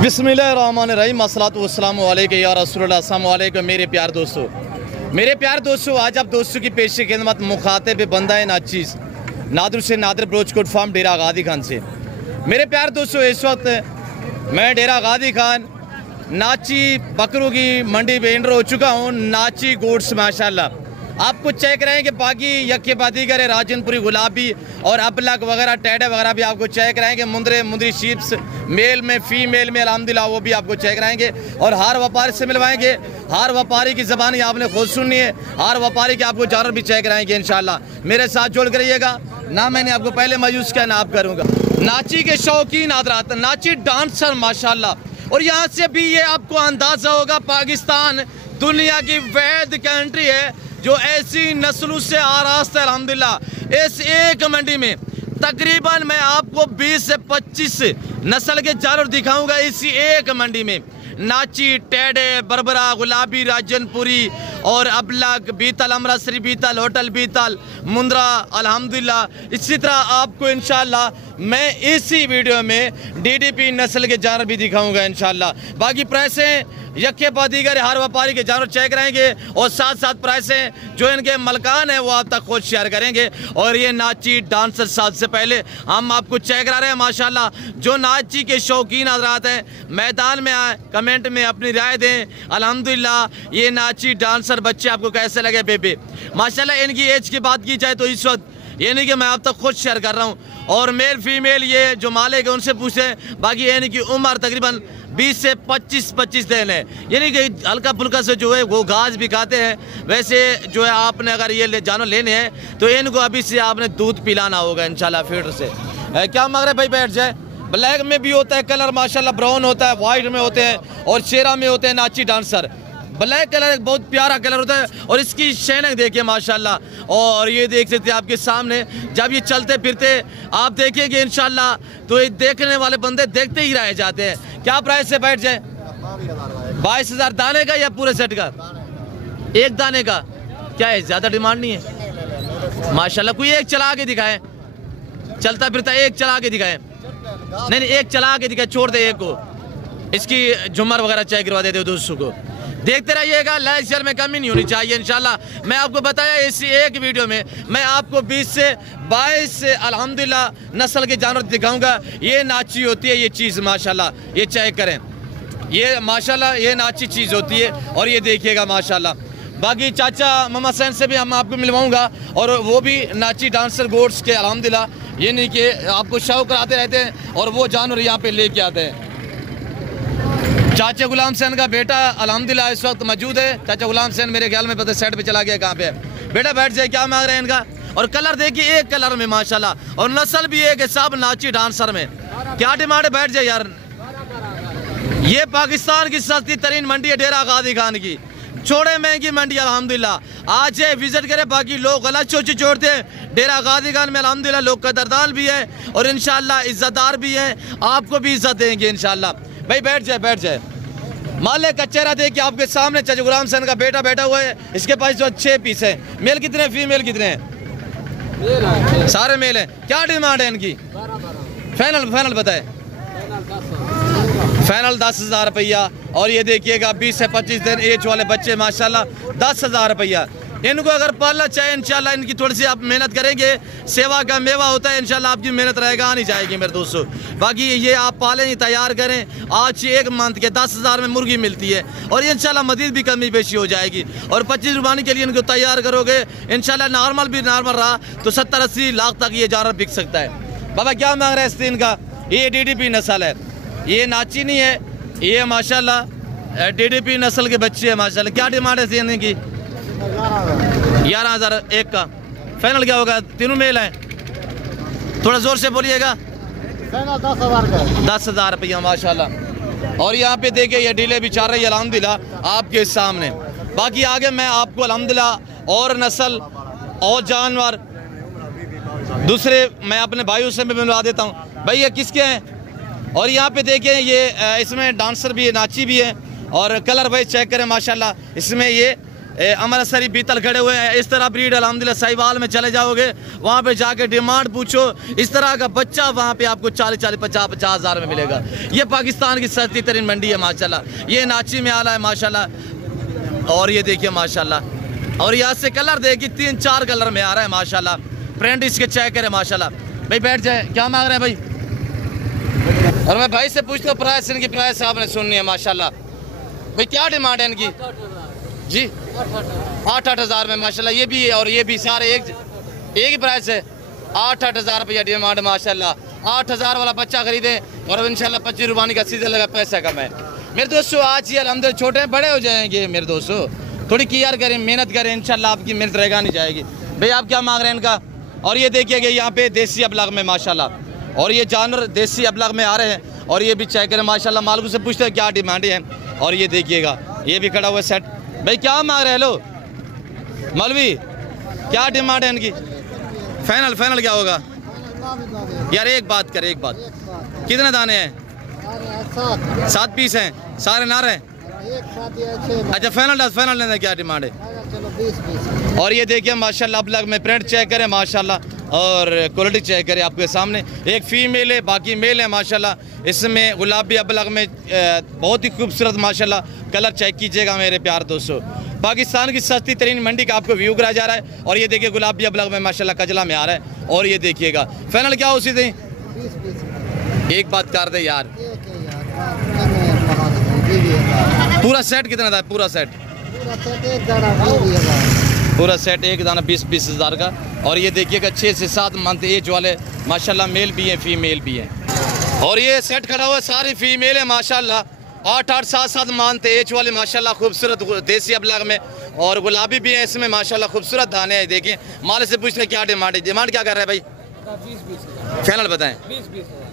बिस्मिल्लाहिर्रहमानिर्रहीम अस्सलातु वस्सलामु अलैका या रसूलल्लाह। अस्सलामु अलैकुम मेरे प्यार दोस्तों, आज आप दोस्तों की पेश खिदमत मुखातिब बंदा है नाचीज़ नादर से नादर ब्रोचकोट फार्म डेरा गादी खान से। मेरे प्यार दोस्तों, इस वक्त मैं डेरा गादी खान नाची बकरों की मंडी में एंटर हो चुका हूँ। नाची गोड्स माशाल्लाह आपको चेक रहेंगे, बाकी यक्के बादीगर राजनपुरी गुलाबी और अबलग वगैरह टैडे वगैरह भी आपको चेक रहेंगे। मुंदरी शीप्स मेल में फीमेल में अल्हम्दुलिल्लाह वो भी आपको चेक रहेंगे और हर व्यापारी से मिलवाएंगे। हर व्यापारी की ज़बानी आपने खुद सुननी है, हर व्यापारी के आपको जानवर भी चेक रहेंगे इंशाल्लाह। मेरे साथ जुड़ कर रहिएगा। ना मैंने आपको पहले मायूस किया ना आप करूँगा। नाची के शौकीन हज़रात, नाची डांसर माशाल्लाह, और यहाँ से भी ये आपको अंदाज़ा होगा पाकिस्तान दुनिया की वैद कंट्री है जो ऐसी नस्लों से आरास्ता है अल्हम्दुलिल्लाह। इस एक मंडी में तकरीबन मैं आपको 20 से 25 नस्ल के जानवर दिखाऊंगा। इसी एक मंडी में नाची, टेडे, बरबरा, गुलाबी, राजनपुरी और अबलग, बीतल, अमृतसरी बीतल, होटल बीतल, मुंद्रा अल्हम्दुलिल्लाह। इसी तरह आपको इंशाल्लाह मैं इसी वीडियो में डीडीपी नस्ल के जानवर भी दिखाऊंगा इंशाल्लाह। बाकी प्राइसें यक्के बादीगर हर व्यापारी के जानवर चेक रहेंगे और साथ साथ प्राइसें जो इनके मलकान हैं वो आप तक खुद शेयर करेंगे। और ये नाची डांसर सबसे पहले हम आपको चेक करा रहे हैं माशाल्लाह। जो नाची के शौकीन हज़रात हैं मैदान में आए, कमेंट में अपनी राय दें। अल्हम्दुलिल्लाह ये नाची डांसर बच्चे आपको कैसे लगे बेबी माशाल्लाह। इनकी एज की बात की जाए तो इस वक्त ये नहीं कि मैं आप तक खुद शेयर कर रहा हूँ, और मेल फीमेल ये जो मालिक है उनसे पूछें। बाकी यानी कि उम्र तकरीबन 20 से 25 दिन है, यानी कि हल्का फुल्का से जो है वो घास भी खाते हैं। वैसे जो है आपने अगर ये जानवर लेने हैं तो इनको अभी से आपने दूध पिलाना होगा इंशाल्लाह फीडर से। क्या मांग रहे भाई? बैठ जाए। ब्लैक में भी होता है कलर माशाल्लाह, ब्राउन होता है, वाइट में होते हैं और शेरा में होते हैं नाची डांसर। ब्लैक कलर एक बहुत प्यारा कलर होता है और इसकी शैनक देखिए माशाल्लाह। और ये देख सकते हैं आपके सामने, जब ये चलते फिरते आप देखेंगे इंशाल्लाह तो ये देखने वाले बंदे देखते ही रह जाते हैं। क्या प्राइस से? बैठ जाए। 22,000 दाने का या पूरे सेट का? एक दाने का क्या है, ज़्यादा डिमांड नहीं है माशाल्लाह। कोई एक चला के दिखाए, चलता फिरता एक चला के दिखाए। नहीं एक चला के दिखाए, छोड़ दे एक को, इसकी झुमर वगैरह चेक करवा देते हो दोस्तों को। देखते रहिएगा, लाइक शेयर में कमी नहीं होनी चाहिए इंशाल्लाह। मैं आपको बताया इसी एक वीडियो में मैं आपको 20 से 22 से अल्हम्दुलिल्लाह नस्ल के जानवर दिखाऊंगा। ये नाची होती है ये चीज़ माशाल्लाह, ये चेक करें, ये माशाल्लाह ये नाची चीज़ होती है और ये देखिएगा माशाल्लाह। बाकी चाचा मामा सैन से भी हम आपको मिलवाऊँगा और वो भी नाची डांसर गोड्स के अल्हम्दुलिल्लाह, ये नहीं कि आपको शौक कराते रहते हैं और वो जानवर यहाँ पे लेके आते हैं। चाचा गुलाम सैन का बेटा अल्हम्दुलिल्लाह इस वक्त मौजूद है। चाचा गुलाम सैन मेरे ख्याल में पता सेट पे चला गया, कहाँ पे है? बेटा बैठ जाए। क्या मांग रहे हैं इनका? और कलर देखिए एक कलर में माशाल्लाह, और नस्ल भी एक है सब नाची डांसर में। क्या डिमांड है? बैठ जाए यार। ये पाकिस्तान की सस्ती तरीन मंडी है डेरा गादी खान की, छोड़े महंगी मंडी अल्हम्दुलिल्लाह। आज विजिट करें। बाकी लोग गलत सोच छोड़ते हैं, डेरा गादी खान में अल्हम्दुलिल्लाह लोग कदरदान भी है और इंशाल्लाह इज्जतदार भी हैं, आपको भी इज्जत देंगे इंशाल्लाह। भाई बैठ जाए, बैठ जाए। माले का चेहरा देखिए आपके सामने, चाचा गुलाम सैन का बेटा बैठा हुआ है। इसके पास जो 6 पीस है। मेल कितने, फीमेल कितने हैं? सारे मेल हैं। क्या डिमांड है इनकी? फाइनल बताए। फाइनल 10,000 रुपया। और ये देखिएगा 20 से 25 दिन एज वाले बच्चे माशाल्लाह 10,000 रुपया। इनको अगर पालना चाहे इंशाल्लाह इनकी थोड़ी सी आप मेहनत करेंगे, सेवा का मेवा होता है इंशाल्लाह, आपकी मेहनत रहेगा आनी जाएगी मेरे दोस्तों। बाकी ये आप पालें, तैयार करें। आज 1 मंथ के 10,000 में मुर्गी मिलती है और इंशाल्लाह मजीद भी कमी बेशी हो जाएगी। और 25 रुपये के लिए इनको तैयार करोगे इंशाल्लाह, नॉर्मल भी नॉर्मल रहा तो 70-80 लाख तक ये जानवर बिक सकता है। बाबा क्या मांग रहे हैं? इस का ये डीडीपी नस्ल है, ये नाची नहीं है, ये माशाल्लाह डीडीपी नस्ल के बच्चे हैं माशाल्लाह। क्या डिमांड है इनकी? 11,000 एक का। फाइनल क्या होगा? तीनों मेल हैं, थोड़ा जोर से बोलिएगा। 10,000 रुपया माशाल्लाह। और यहाँ पे देखिए ये डीले भी चल रही है अल्हम्दुलिल्लाह आपके सामने। बाकी आगे मैं आपको अल्हम्दुलिल्लाह और नस्ल और जानवर दूसरे मैं अपने भाइयों से भी मिलवा देता हूँ। भाई ये किसके हैं? और यहाँ पे देखिए ये इसमें डांसर भी है, नाची भी है और कलर भाई चेक करें माशाल्लाह। इसमें ये अमृतसरी बीतल खड़े हुए हैं। इस तरह ब्रीड अल्हम्दुलिल्लाह साहिवाल में चले जाओगे, वहाँ पे जाके डिमांड पूछो, इस तरह का बच्चा वहाँ पे आपको 40-50 हज़ार में मिलेगा। ये पाकिस्तान की सस्ती तरीन मंडी है माशाल्लाह। ये नाची में आला है माशाल्लाह। और ये देखिए माशाल्लाह, और यहाँ से कलर देखिए 3-4 कलर में आ रहा है माशाल्लाह। प्रिंट इसके चेक करें माशाल्लाह। भाई बैठ जाए, क्या मांग रहे हैं भाई? और मैं भाई से पूछता हूँ प्राइस, इनकी प्राइस आपने सुननी है माशाल्लाह। भाई क्या डिमांड है इनकी? जी 8-8 हज़ार में माशाल्लाह। ये भी और ये भी सारे एक ही प्राइस है, 8-8 हज़ार रुपया डिमांड माशाल्लाह। 8 हज़ार वाला बच्चा खरीदें और इंशाल्लाह 25 रुपये का सीजन लगा, पैसा कम है मेरे दोस्तों। आज ये अल्हम्दुलिल्लाह छोटे बड़े हो जाएंगे मेरे दोस्तों, थोड़ी केयर करें, मेहनत करें, इंशाल्लाह आपकी मेहनत रहेगा नहीं जाएगी। भाई आप क्या मांग रहे हैं इनका? और ये देखिएगा यहाँ पे देसी अबलग में माशाल्लाह, और ये जानवर देसी अबलग में आ रहे हैं। और ये भी चेक करें माशाल्लाह, मालिक से पूछते हैं क्या डिमांड है। और ये देखिएगा ये भी खड़ा हुआ सेट। भाई क्या मांग रहे हैं? हेलो मौलवी, क्या डिमांड है इनकी? फाइनल क्या होगा यार? एक बात कर, एक बात, कितने दाने हैं? 7 पीस हैं, सारे नार हैं। अच्छा फाइनल लेना, क्या डिमांड है? और ये देखिए माशाल्लाह अबलग में प्रिंट चेक करें माशाल्लाह, और क्वालिटी चेक करें आपके सामने। एक फीमेल है, बाकी मेल है माशाल्लाह। इसमें गुलाबी अबलग में बहुत ही खूबसूरत माशाल्लाह कलर चेक कीजिएगा मेरे प्यार दोस्तों। पाकिस्तान की सस्ती तरीन मंडी का आपको व्यू कराया जा रहा है। और ये देखिए गुलाबी अबलग में माशाल्लाह कजला में आ रहा है। और ये देखिएगा फाइनल क्या उसी दिन? एक बात कर दे यार, पूरा सेट कितना था? पूरा सेट एक दाना 20-20 हज़ार का। और ये देखिएगा 6 से 7 मंथ एज वाले माशाल्लाह मेल भी हैं, फीमेल भी हैं। और ये सेट खड़ा हुआ सारी फीमेल है माशाल्लाह, 8-8, 7-7 मंथ एज वाले माशाल्लाह खूबसूरत देसी अबलग में। और गुलाबी भी है इसमें माशाल्लाह, खूबसूरत दाने हैं। देखिए माल से पूछते क्या डिमांड है? डिमांड क्या कर रहे हैं भाई? 20-20 फाइनल बताएं।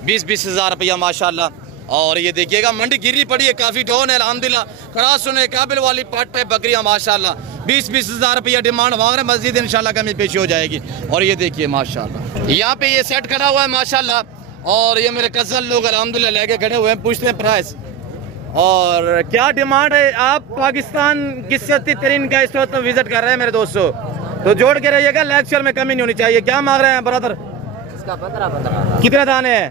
20-20 हज़ार रुपया माशाल्लाह। और ये देखिएगा मंडी गिरी पड़ी है, काफ़ी डाउन है अल्हम्दुलिल्लाह। क्रॉस होने काबिल वाली पाट पे बकरियाँ माशाल्लाह। 20-20 हज़ार रुपया डिमांड मांग रहे हैं। मस्जिद इंशाल्लाह कमी पेशी हो जाएगी। और ये देखिए माशाल्लाह यहाँ पे ये सेट खड़ा हुआ है माशाल्लाह। और ये मेरे कज़न लोग अल्हम्दुलिल्लाह लेके खड़े हुए हैं, पूछते हैं प्राइस और क्या डिमांड है। आप पाकिस्तान की सस्ती तरीन का इस वक्त विजिट कर रहे हैं मेरे दोस्तों, तो जोड़ के रहिएगा, लेक्चर में कमी नहीं होनी चाहिए। क्या मांग रहे हैं ब्रदर? इसका 15 कितने दाने हैं?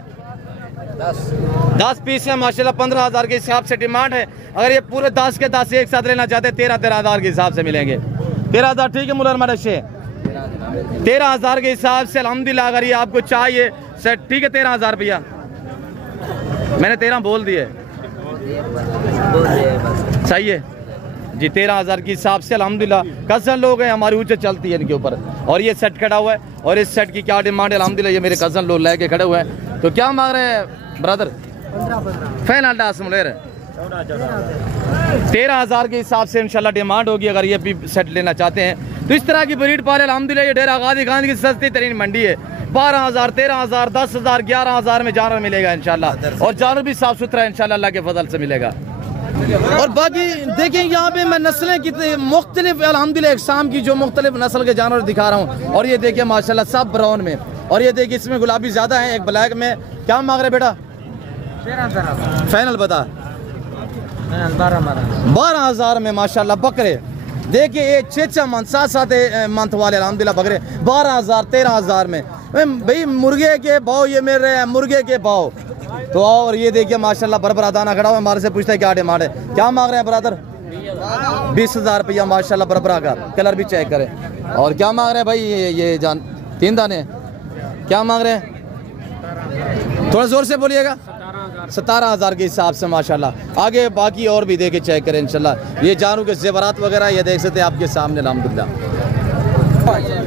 10 पीस है माशाल्लाह। 15 हज़ार के हिसाब से डिमांड है। अगर ये पूरे 10 के 10 एक साथ लेना चाहते हैं 13 हज़ार के हिसाब से मिलेंगे। 13 हज़ार ठीक है मुलर मरशे, 13 हज़ार के हिसाब से अल्हम्दुलिल्लाह। अगर ये आपको चाहिए सेट ठीक है 13 हज़ार रुपया, मैंने 13 बोल दिए, सही है जी। 13 हज़ार के हिसाब से अल्हम्दुलिल्लाह। कज़न लोग हैं हमारी, ऊँचे चलती है इनके ऊपर। और ये सेट खड़ा हुआ है। और इस सेट की क्या डिमांड है अल्हम्दुलिल्लाह? ये मेरे कज़न लोग लेके खड़े हुए हैं। तो क्या मांग रहे हैं ब्रदर? 13 हज़ार के हिसाब से इंशाल्लाह डिमांड होगी अगर ये भी सेट लेना चाहते हैं। तो इस तरह की ब्रीड पाले अल्हम्दुलिल्लाह। ये डेरा गाजी खान की सस्ती तरीन मंडी है। 12 हज़ार, 13 हज़ार, 10 हज़ार, 11 हज़ार में जानवर मिलेगा इंशाल्लाह। और जानवर भी साफ सुथरा इंशाल्लाह अल्लाह के फजल से मिलेगा। और बाकी देखें यहाँ पे मैं नस्लें कितने मुख्तलिफ अल्हम्दुलिल्लाह इकसाम की जो मुख्तलिफ नस्ल के जानवर दिखा रहा हूँ। और ये देखिए माशाल्लाह सब ब्राउन में। और ये देखिए इसमें गुलाबी ज़्यादा है, एक ब्लैक में। क्या मांग रहे बेटा? फाइनल बता। 12 हज़ार में माशाल्लाह बकरे। देखिए ये 6 मंथ 7 मंथ वाले अल्हम्दुलिल्लाह बकरे 12 हज़ार 13 हज़ार में। भाई मुर्गे के भाव ये मिल रहे हैं, मुर्गे के भाव। तो और ये देखिए माशाल्लाह बरबरा दाना खड़ा हुआ। हमारे से पूछता है क्या डिमांड है? क्या मांग रहे हैं ब्रदर? 20 हज़ार रुपया माशाल्लाह बरबरा का। कलर भी चेक करें। और क्या मांग रहे हैं भाई? ये जान 3 दाने क्या मांग रहे हैं? थोड़ा जोर से बोलिएगा। 17 हज़ार के हिसाब से माशाल्लाह। आगे बाकी और भी देखे चेक करें इंशाल्लाह। ये जानू के जेवरात वगैरह ये देख सकते हैं आपके सामने अल्हम्दुलिल्लाह।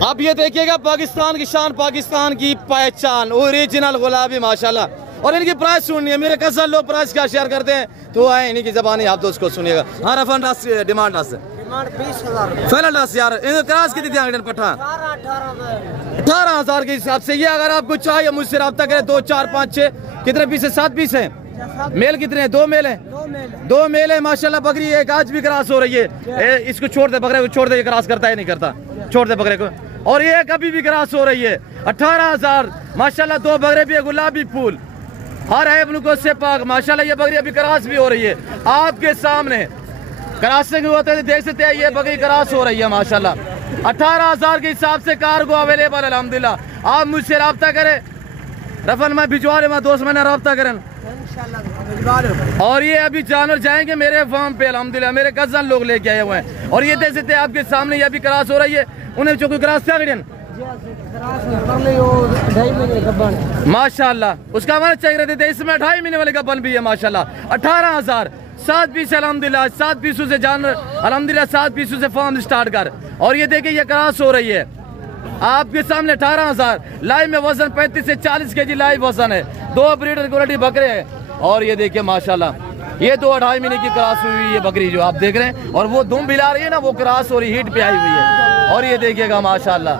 अब ये देखिएगा पाकिस्तान की शान, पाकिस्तान की पहचान, ओरिजिनल गुलाबी माशाल्लाह। और इनकी प्राइस सुनिए, मेरे कज़न लोग प्राइस क्या शेयर करते हैं तो आए इन्हीं की ज़बानी आप दोस्त को सुनिएगा। हाँ रफन डास डिमांड डास 20 हज़ार फाइनल डास यार। इन क्रास कितनी थी पठा? 18 हज़ार के हिसाब से। ये अगर आपको चाहिए मुझसे रब्ता करें। 2, 4, 5, 6 कितने पीस है? 7 पीस हैं। मेल कितने हैं? 2 मेल हैं। 2 मेल है माशाल्लाह। बकरी एक आज भी क्रॉस हो रही है। इसको छोड़ दे, बकरे को छोड़ दे। ये क्रॉस करता है नहीं करता? छोड़ दे बकरे को। और ये कभी भी क्रॉस हो रही है। 18 हज़ार माशाल्लाह। 2 बकरे भी है, गुलाबी फूल हर है अपने को से पाक माशाल्लाह। ये बकरी अभी क्रॉस भी हो रही है आपके सामने। करासने के होते हैं, देख सकते हैं ये बकरी क्रॉस हो रही है माशाल्लाह। 18,000 के हिसाब से कार्गो अवेलेबल अल्हम्दुलिल्लाह। आप मुझसे रब्ता करें, रफन मैं भिजवा रहे मैं दोस्त मैंने रब्ता करें और ये अभी जानवर जाएंगे मेरे फार्म पे अल्हम्दुलिल्लाह, मेरे कज़न लोग लेके आए हुए हैं। और ये देख सकते हैं आपके सामने ये अभी क्रॉस हो रही है, उन्हें जो कोई क्रॉस क्या करें माशाल्लाह, उसका हमारा चेक रहते थे। इसमें 2.5 महीने वाले गब्बन भी है माशाल्लाह। 18,000 7 पीस अल्हम्दुलिल्लाह, 7 पीसों से जानवर अल्हम्दुलिल्लाह, 7 पीसों से फार्म स्टार्ट कर। और ये देखिए ये क्रॉस हो रही है आपके सामने। 18,000 लाइव में वजन 35 से 40 केजी लाइव वजन है। 2 ब्रीडर क्वालिटी बकरे हैं। और ये देखिए माशाल्लाह ये 2-2.5 महीने की क्रॉस हुई हुई है बकरी जो आप देख रहे हैं। और वो दुम बिला रही है ना, वो क्रॉस हो रही हीट पे आई हुई है। और ये देखिएगा माशाल्लाह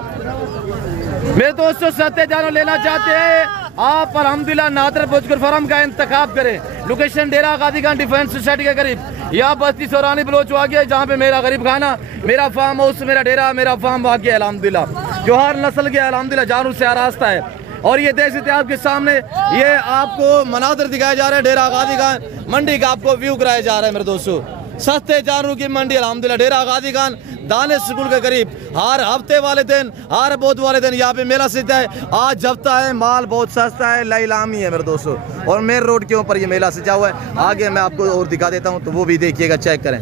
मेरे दोस्तों, सत्य जानवर लेना चाहते हैं आप अल्हम्दुलिल्लाह नादर भोजपुर फार्म का इंतखाब करें। लोकेशन डेरा गादी खान डिफेंस सोसाइटी के करीब यहाँ बस्ती सौरानी बलोच आ गया, जहाँ पे मेरा गरीब खाना, मेरा फार्म हाउस, मेरा डेरा, मेरा फार्म आ गया अल्हम्दुलिल्लाह। जो हर नस्ल के अल्हम्दुलिल्लाह जानवर से आरास्ता है। और ये देख सकते हैं आपके सामने ये आपको मनादर दिखाए जा रहे हैं डेरा गादी खान मंडी का, आपको व्यू कराया जा रहा है मेरे दोस्तों। सस्ते जानवरों की मंडी अल्हम्दुलिल्लाह डेरा गादी खान दाने स्कूल के करीब। हर हफ्ते वाले दिन, हर बहुत वाले दिन यहाँ पे मेला सजता है। आज हफ्ता है, माल बहुत सस्ता है, लाइलामी है मेरे दोस्तों। और मेन रोड के ऊपर ये मेला सजा हुआ है। आगे मैं आपको और दिखा देता हूँ, तो वो भी देखिएगा, चेक करें।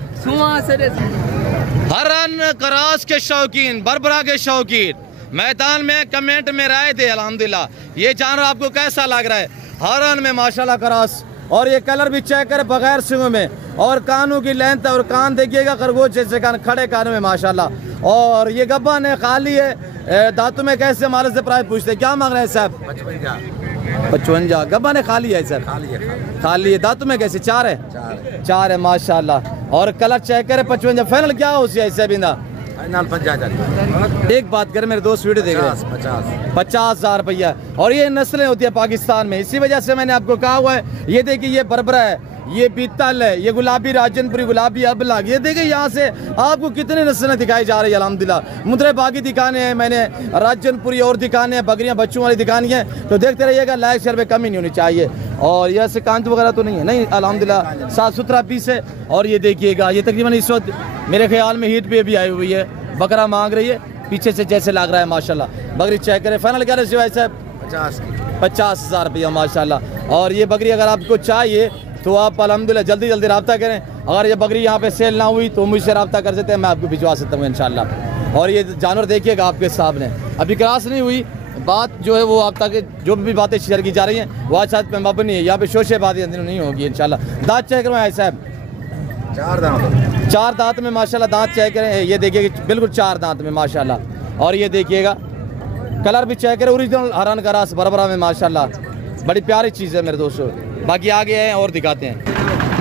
हरन क्रॉस के शौकीन, बरबरा के शौकीन, मैदान में कमेंट में राय दे अल्हम्दुलिल्लाह ये जानवर आपको कैसा लग रहा है। हरन में माशाल्लाह क्रॉस, और ये कलर भी चेक करें बगैर सिंगों में। और कानों की लेंथ और कान देखिएगा खरगोश जैसे कान, खड़े कानों में माशाल्लाह। और ये गब्बन है, खाली है। दांतों में कैसे मालिक से प्राइस पूछते क्या मांग रहे हैं साहब? 55 गब्बन है, खाली है सर? खाली है। दांतों में कैसे? 4 है? 4 है माशाल्लाह। और कलर चेक करें 55। फाइनल क्या हो ऐसे बिंदा? एक बात करें मेरे दोस्त, वीडियो देख रहे हैं, 50,000 रुपया। और ये नस्लें होती है पाकिस्तान में, इसी वजह से मैंने आपको कहा हुआ है। ये देखिए ये बरबरा है, ये बीतल है, ये गुलाबी राजनपुरी, गुलाबी अबलग। ये देखिए यहाँ से आपको कितने नस्लें दिखाई जा रही है अल्हम्दुलिल्लाह। मुद्रे बागी दिखाने हैं मैंने, राजनपुरी और दिखाने हैं, बकरियाँ बच्चों वाली दिखानी है। तो देखते रहिएगा, लाइक शेयर में कमी नहीं होनी चाहिए। और ये से कांत वगैरह तो नहीं है, नहीं अल्हम्दुलिल्लाह साफ सुथरा पीस है। और ये देखिएगा ये तकरीबन इस वक्त मेरे ख्याल में हीट पे भी आई हुई है। बकरा मांग रही है पीछे से जैसे लग रहा है माशाल्लाह। बकरी चेक करें। फाइनल क्या रहे भाई साहब? 50,000 रुपया माशाल्लाह। और ये बकरी अगर आपको चाहिए तो आप अल्हम्दुलिल्लाह जल्दी जल्दी रब्ता करें। अगर ये बकरी यहाँ पे सेल ना हुई तो मुझसे रब्ता कर सकते हैं, मैं आपको भिजवा सकता हूँ इंशाल्लाह। और ये जानवर देखिएगा आपके सामने, अभी क्रॉस नहीं हुई। बात जो है वो आप तक जो भी बातें शेयर की जा रही हैं वो आज साथ पे मबनी है, यहाँ पे शोशे बातें नहीं होगी इंशाल्लाह। दांत चेक करवाएं साहब? 4 दांत में माशाल्लाह। दांत चेक करें, ये देखिए बिल्कुल 4 दांत में माशाल्लाह। और ये देखिएगा कलर भी चेक करें, ओरिजिनल हरन का रास बरबरा में माशाल्लाह। बड़ी प्यारी चीज़ है मेरे दोस्तों। बाकी आगे हैं और दिखाते हैं।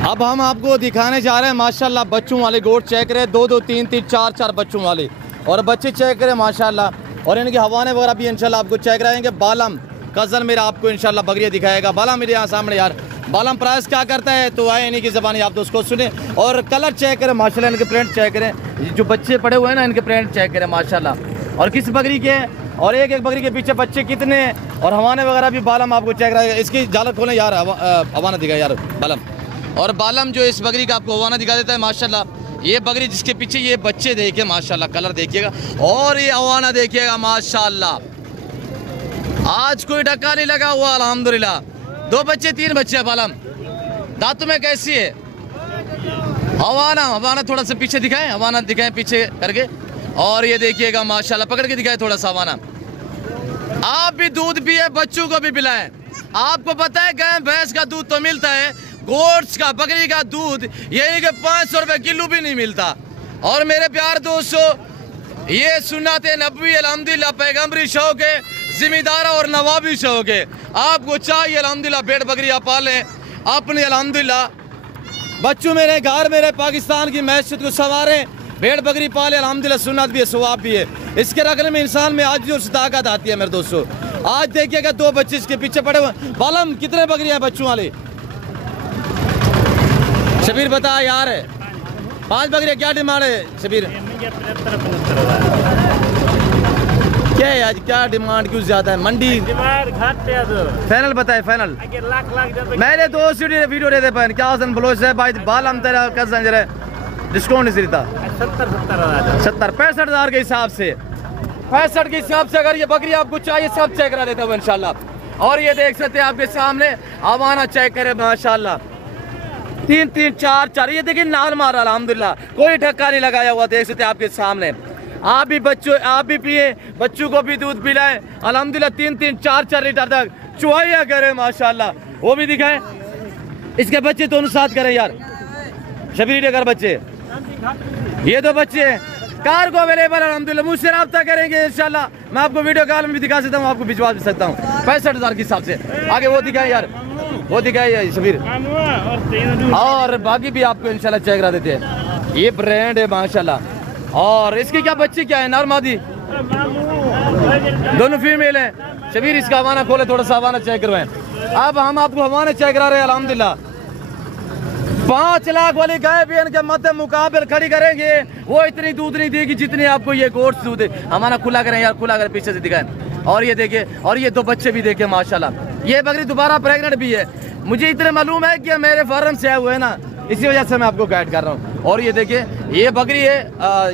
अब हम आपको दिखाने जा रहे हैं माशाल्लाह बच्चों वाले गोट चेक करें, 2-2, 3-3, 4-4 बच्चों वाले। और बच्चे चेक करें माशाल्लाह। और इनके हवाने वगैरह भी इंशाल्लाह आपको चेक कराएंगे। बालम कज़न मेरा आपको इंशाल्लाह बकरियाँ दिखाएगा। बालम मेरे यहाँ सामने यार, बालम प्राइस क्या करता है तो आए इन्हीं की ज़बानी आप दोस्तों सुने। और कलर चेक करें माशाल्लाह, इनके प्रिंट चेक करें, जो बच्चे पड़े हुए हैं ना इनके प्रिंट चेक करें माशाल्लाह। और किस बकरी के, और एक एक बकरी के पीछे बच्चे कितने हैं। और हवाने वगैरह भी बालम आपको चेक कराएगा। इसकी जालत खोलें यार, हवाना दिखाए यार बालम। और बालम जो इस बकरी का आपको हवाना दिखा देता है माशाल्लाह। ये बकरी जिसके पीछे ये बच्चे देखिए माशाल्लाह, कलर देखिएगा। और ये हवाना देखिएगा माशाल्लाह, आज कोई धक्का नहीं लगा हुआ अल्हम्दुलिल्लाह। 2 बच्चे 3 बच्चे बालम। दांतों में कैसी है? हवाना, हवाना थोड़ा सा पीछे दिखाएं, हवाना दिखाएं पीछे करके। और ये देखिएगा माशाल्लाह, पकड़ के दिखाएं थोड़ा सा हवाना। आप भी दूध पिए, बच्चों को भी पिलाएं। आपको पता है गाय भैंस का दूध तो मिलता है, गोट्स का, बकरी का दूध यही के 500 रुपए किलो भी नहीं मिलता। और मेरे प्यार दोस्तों, ये सुन्नत नबवी अल्हम्दुलिल्लाह पैगंबरी शौक है, जिम्मेदारा और नवाबी शौक है। आपको चाहिए अल्हम्दुलिल्लाह भेड़ बकरियाँ पालें अपने अल्हम्दुलिल्लाह। बच्चों मेरे घर, मेरे पाकिस्तान की मैशत को संवारें, भेड़ बकरी पाले अल्हम्दुलिल्लाह। सुन्नत भी है, सवाब भी है। इसके रखने में इंसान में आज जो ताकत आती है मेरे दोस्तों। आज देखिएगा 2 बच्चे इसके पीछे पड़े हुए। बालम कितने बकरियां बच्चों वाले? शबीर बता यार, 5 बकरियां क्या डिमांड है शबीर? क्या है आज, क्या डिमांड क्यों ज्यादा है? मंडी फाइनल बताए, फाइनल मेरे दोस्त वीडियो दे दे क्या बलोच है भाई। बालम तेरा कज़न जरा डिस्काउंट नहीं था 70 65,000 के हिसाब से 65 के हिसाब से अगर ये बकरी आपको चाहिए सब चेक करा देता हूँ इंशाल्लाह। और ये देख सकते हैं आपके सामने हवाना चेक करे माशाल्लाह 3-3 4-4 ये देखिए नाल मारा अल्हम्दुलिल्लाह कोई ठक्का नहीं लगाया हुआ देख सकते हैं आपके सामने। आप भी पिए बच्चों को भी दूध पिलाएं अल्हम्दुलिल्लाह 3-3 4-4 लीटर तक चुवाइया करें माशाल्लाह। वो भी दिखाएं इसके बच्चे दोनों साथ करें यार शबीर अगर बच्चे ये दो बच्चे कार को अवेलेबल अल्हम्दुलिल्लाह मुझसे रब्ता करेंगे इंशाल्लाह। मैं आपको वीडियो कॉल में भी दिखा सकता हूँ आपको भिजवा भी सकता हूँ 65,000 के हिसाब से। आगे वो दिखाए यार वो दिखाए शबीर और बाकी भी आपको इंशाल्लाह चेक करा देते हैं। ये ब्रांड है माशाल्लाह। और इसकी क्या बच्ची क्या है नर मादी दोनों फीमेल है। शबीर इसका हवाना खोले थोड़ा सा हवाना चेक करवाएं। अब हम आपको हवाना चेक करा रहे हैं अल्हम्दुलिल्लाह 5 लाख वाली गाय भी इनके मध्य मुकाबले खड़ी करेंगे वो इतनी दूध नहीं देगी जितनी आपको ये गोश्त दूध है। हमारा खुला करें यार खुला करें पीछे से दिखाएं। और ये देखिए और ये 2 बच्चे भी देखे माशाल्लाह। ये बकरी दोबारा प्रेग्नेंट भी है मुझे इतने मालूम है कि मेरे फार्म से आए हुए हैं ना इसी वजह से मैं आपको गाइड कर रहा हूँ। और ये देखिए ये बकरी है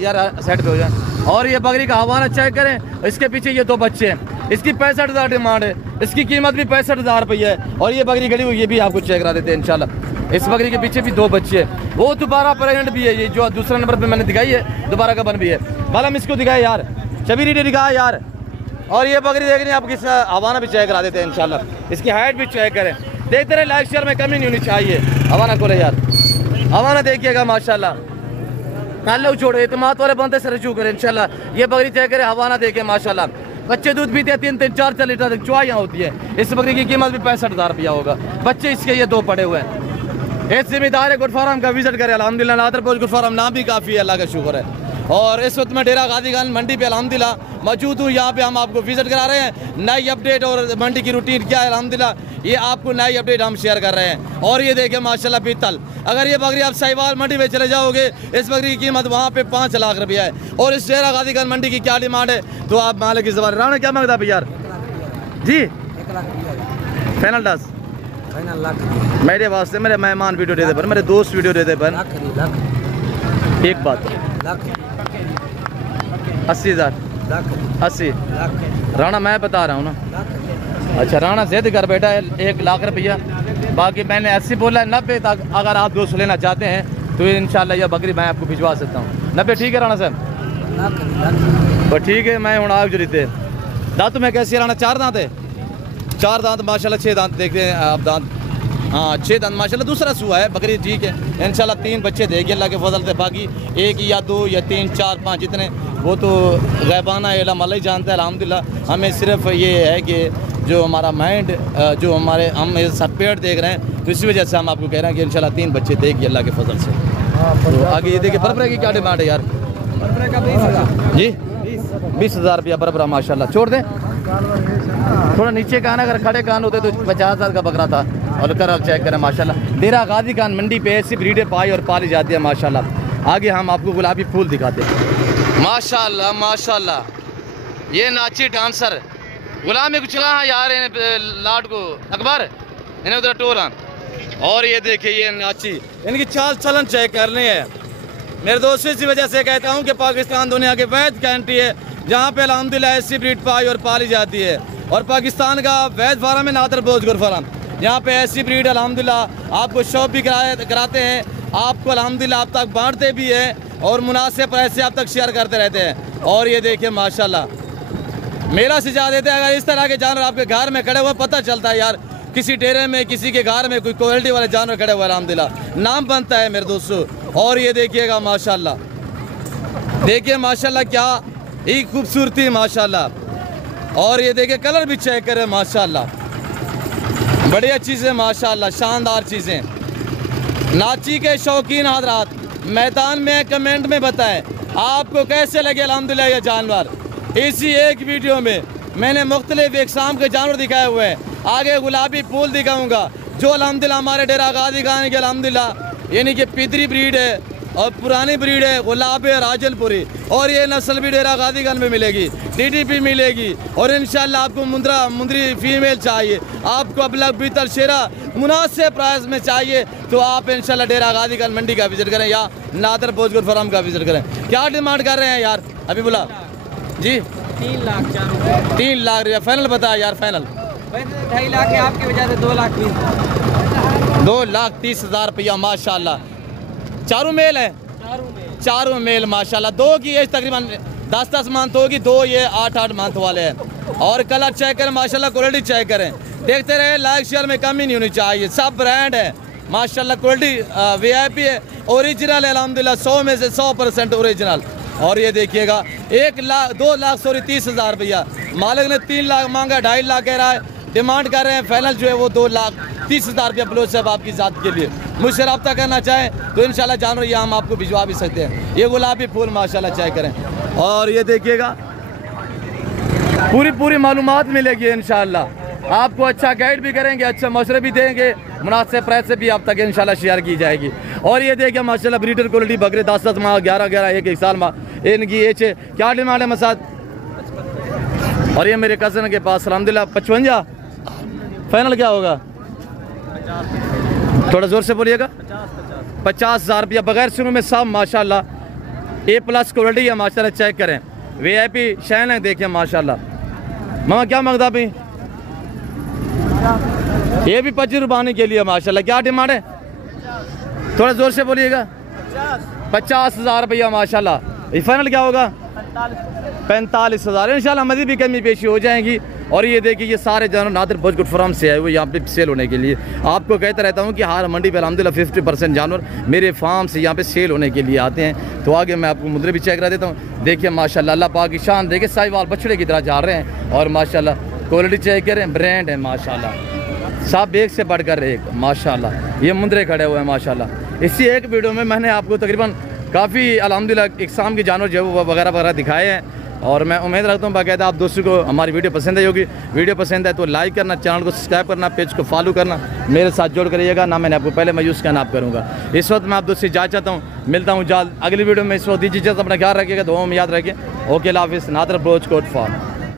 यार सेट पे हो जाए। और ये बकरी का हवाना चेक करें इसके पीछे ये 2 बच्चे हैं इसकी 65,000 डिमांड है इसकी कीमत भी 65,000 रुपये है। और ये बकरी खड़ी हुई ये भी आपको चेक करा देते हैं इंशाल्लाह। इस बकरी के पीछे भी 2 बच्चे हैं वो दोबारा प्रेग्नेंट भी है। ये जो दूसरा नंबर पे मैंने दिखाई है दोबारा का बन भी है बालम इसको दिखाए यार शबीर ने दिखाया यार। और ये बकरी देखनी आपको इस हवाना भी चेक करा देते हैं इंशाल्लाह। इसकी हाइट भी चेक करें देखते रहे लाइक शेयर में कमी नहीं होनी चाहिए। हवाना खोले यार हवाना देखिएगा माशाल्लाह ताल्लुक छोड़ो एतमाद वाले बंदे से रजू करें इंशाल्लाह। ये बकरी चेक करें हवाना देखे माशाल्लाह बच्चे दूध पीते हैं 3-3 4-4 लीटर तक चुवाइयाँ होती है। इस बकरी की कीमत भी 65,000 रुपया होगा। बच्चे इसके ये 2 पड़े हुए हैं। एक जिम्मेदार है गुड फार्म का विजिट करें अल्हम्दुलिल्लाह। नादर पोस्ट गुड फार्म नाम भी काफ़ी है अल्लाह का शुक्र है। और इस वक्त मैं डेरा गाजी खान मंडी पे अल्हम्दुलिल्लाह मौजूद हूँ। यहाँ पे हम आपको विजिट करा रहे हैं नई अपडेट और मंडी की रूटीन क्या है अल्हम्दुलिल्लाह ये आपको नई अपडेट हम शेयर कर रहे हैं। और ये देखें माशाल्लाह पीतल अगर ये बकरी आप साहिवाल मंडी में चले जाओगे इस बकरी की कीमत वहाँ पे 5 लाख रुपया है। और इस डेरा गाजी खान मंडी की क्या डिमांड है तो आप मालिक की ज़बान राणा क्या मांगता भैया जी फाइनल 10 मेरे वास्ते मेरे मेहमान वीडियो दे दे पर मेरे दोस्त वीडियो दे दे पर एक बात 80,000 80 राणा मैं बता रहा हूँ ना। अच्छा राणा जिद कर बैठा है 1 लाख रुपया बाकी मैंने 80 बोला है 90 तक अगर आप दोस्त लेना चाहते हैं तो इंशाल्लाह यह बकरी मैं आपको भिजवा सकता हूँ 90 ठीक है राणा साहब तो ठीक है मैं हूँ आप जो रीते दांत में कैसी राणा 4 दांत है 4 दांत माशाल्लाह 6 दांत देखते हैं आप दांत हाँ 6 दांत माशाल्लाह दूसरा सुआ है बकरी ठीक है इंशाल्लाह 3 बच्चे देगी अल्लाह के फजल से। बाकी 1 या 2 या 3 4 5 जितने वो तो गैबाना इल्म अल्लाह ही जानता है अल्हम्दुलिल्लाह। हमें सिर्फ ये है कि जो हमारा माइंड जो हमारे हम सब पेड़ देख रहे हैं तो इसी वजह से हम आपको कह रहे हैं कि इंशाल्लाह 3 बच्चे देगी अल्लाह के फजल से। तो आगे ये देखिए बरबरा की क्या डिमांड है यार जी 20,000 रुपया बरबरा माशाल्लाह छोड़ दें थोड़ा नीचे कान अगर खड़े कान होते तो 50,000 का बकरा था। और कर चेक करें माशाल्लाह डेरा गाजी खान मंडी पे ऐसी ब्रीडें पाई और पाली जाती है माशाल्लाह। आगे हम आपको गुलाबी फूल दिखाते हैं माशाल्लाह माशाल्लाह। ये नाची डांसर गुलाम में कुछ कहा यार लाड को अकबर इन्हें उधर टोरा। और ये देखिए ये नाची इनकी चाल चलन चेक करनी है मेरे दोस्तों। इसी वजह से कहता हूँ कि पाकिस्तान दुनिया के वैध कंट्री है जहाँ पे अल्हम्दुलिल्लाह ऐसी ब्रीड पाई और पाली जाती है। और पाकिस्तान का वैध फार्म है नादर बोझगुर फार्म यहाँ पे ऐसी ब्रीड अल्हम्दुलिल्लाह आपको शॉप भी कराते हैं आपको अल्हम्दुलिल्लाह आप तक बांटते भी हैं और मुनासिब प्राइस से आप तक शेयर करते रहते हैं। और ये देखिए माशाल्लाह मेला सजा देते हैं। अगर इस तरह के जानवर आपके घर में खड़े हुए पता चलता है यार किसी डेरे में किसी के घर में कोई क्वालिटी वाले जानवर खड़े हुए अल्हम्दुलिल्लाह नाम बनता है मेरे दोस्तों। और ये देखिएगा माशाल्लाह देखिए माशाल्लाह क्या ही खूबसूरती माशाल्लाह। और ये देखिए कलर भी चेक करें माशाल्लाह बढ़िया चीज़ें माशाल्लाह शानदार चीज़ें। नाची के शौकीन हज़रात मैदान में कमेंट में बताएं आपको कैसे लगे अल्हम्दुलिल्लाह ये जानवर। इसी एक वीडियो में मैंने मुख्तलिफ इकसाम के जानवर दिखाए हुए हैं। आगे गुलाबी फूल दिखाऊंगा जो अल्हम्दुलिल्लाह हमारे डेरा गाजी खान के अल्हम्दुलिल्लाह यानी कि पितरी ब्रीड है और पुरानी ब्रीड है गुलाब राजलपुरी, और ये नस्ल भी डेरा गादीगंज में मिलेगी, DDP मिलेगी। और इंशाल्लाह आपको मुंदरी फीमेल चाहिए, आपको अबलग बीतल शेरा मुनासिब प्राइस में चाहिए तो आप इंशाल्लाह डेरा गादीगंज मंडी का विजिट करें या नादर भोजपुर फार्म का विजिट करें। क्या डिमांड कर रहे हैं यार अभी बोला जी? 3 लाख 3 लाख रुपया फाइनल बताया यार? फाइनल 2.5 लाख है, आपकी वजह से 2 लाख 2,30,000 रुपया माशाल्लाह। चारों मेल है? चारों मेल माशाल्लाह। 2 की एज तकरीबन 10-10 मंथ होगी, 2 ये 8-8 मंथ वाले हैं। और कलर चेक करें माशाल्लाह, क्वालिटी चेक करें, देखते रहे, लाइक शेयर में कमी नहीं होनी चाहिए। सब ब्रांड है माशाल्लाह, क्वालिटी VIP है, ओरिजिनल है अल्हम्दुलिल्लाह, 100 में से 100% ओरिजिनल। और ये देखिएगा 2,30,000 रुपया, मालिक ने 3 लाख मांगा, 2.5 लाख कह रहा है, डिमांड कर रहे हैं। फाइनल जो है वो 2,30,000 रुपया बलोच साहब आपकी ज़ात के लिए। मुझसे रब्ता करना चाहें तो इंशाल्लाह जानवर ये हम आपको भिजवा भी सकते हैं। ये गुलाबी फूल माशाल्लाह चेक करें। और ये देखिएगा पूरी मालूमात मिलेगी इंशाल्लाह, आपको अच्छा गाइड भी करेंगे, अच्छा मशवरे भी देंगे, मुनासिब प्राइस से भी आप तक इंशाल्लाह शेयर की जाएगी। और ये देखिए माशाल्लाह ब्रीडर क्वालिटी बकरे 10-10 माह 11-11 एक साल माह इनकी एज है। क्या डिमांड है मसाद? और ये मेरे कज़न के पास अल्हम्दुलिल्लाह 55 फाइनल क्या होगा? थोड़ा जोर से बोलिएगा। 50,000 रुपया बगैर शुरू में सब माशाल्लाह A+ क्वालिटी है माशाल्लाह, चेक करें। VIP शैन है, देखिए माशाल्लाह। मामा क्या मांगता भाई? ये भी 25 रुपये के लिए माशाल्लाह। क्या डिमांड है? थोड़ा जोर से बोलिएगा। 50,000 रुपया माशाल्लाह। ये फाइनल क्या होगा? 45,000। इंशाल्लाह मज़ीद भी कमी पेशी हो जाएंगी। और ये देखिए ये सारे जानवर नादिर भोजपुर फार्म से आए हुए यहाँ पे सेल होने के लिए। आपको कहता रहता हूँ कि हर मंडी पे अल्हम्दुलिल्लाह 50% जानवर मेरे फार्म से यहाँ पे सेल होने के लिए आते हैं। तो आगे मैं आपको मुद्रे भी चेक करा देता हूँ। देखिए माशाल्लाह अल्लाह पाक की शान, देखिए साहिवाल बछड़े की तरह जा रहे हैं। और माशाल्लाह क्वालिटी चेक करें, ब्रांड है माशाल्लाह, सब एक से बढ़कर एक माशाल्लाह। ये मुंदरे खड़े हुए हैं माशाल्लाह। इसी एक वीडियो में मैंने आपको तकरीबन काफ़ी अल्हम्दुलिल्लाह इकसाम के जानवर जो है वो वगैरह दिखाए हैं। और मैं उम्मीद रखता हूँ बाकायदा आप दोस्तों को हमारी वीडियो पसंद आई होगी। वीडियो पसंद है तो लाइक करना, चैनल को सब्सक्राइब करना, पेज को फॉलो करना, मेरे साथ जोड़ करिएगा ना। मैंने आपको पहले मायूस का नाप करूँगा। इस वक्त मैं आप दोस्तों से जा चाहता हूँ, मिलता हूँ जल्द अगली वीडियो में। इस वक्त दीजिए, अपना ख्याल रखिएगा, दुआओं में याद रखिए। ओके, अल्लाह हाफिज़। नादिर भोजपुर फार्म।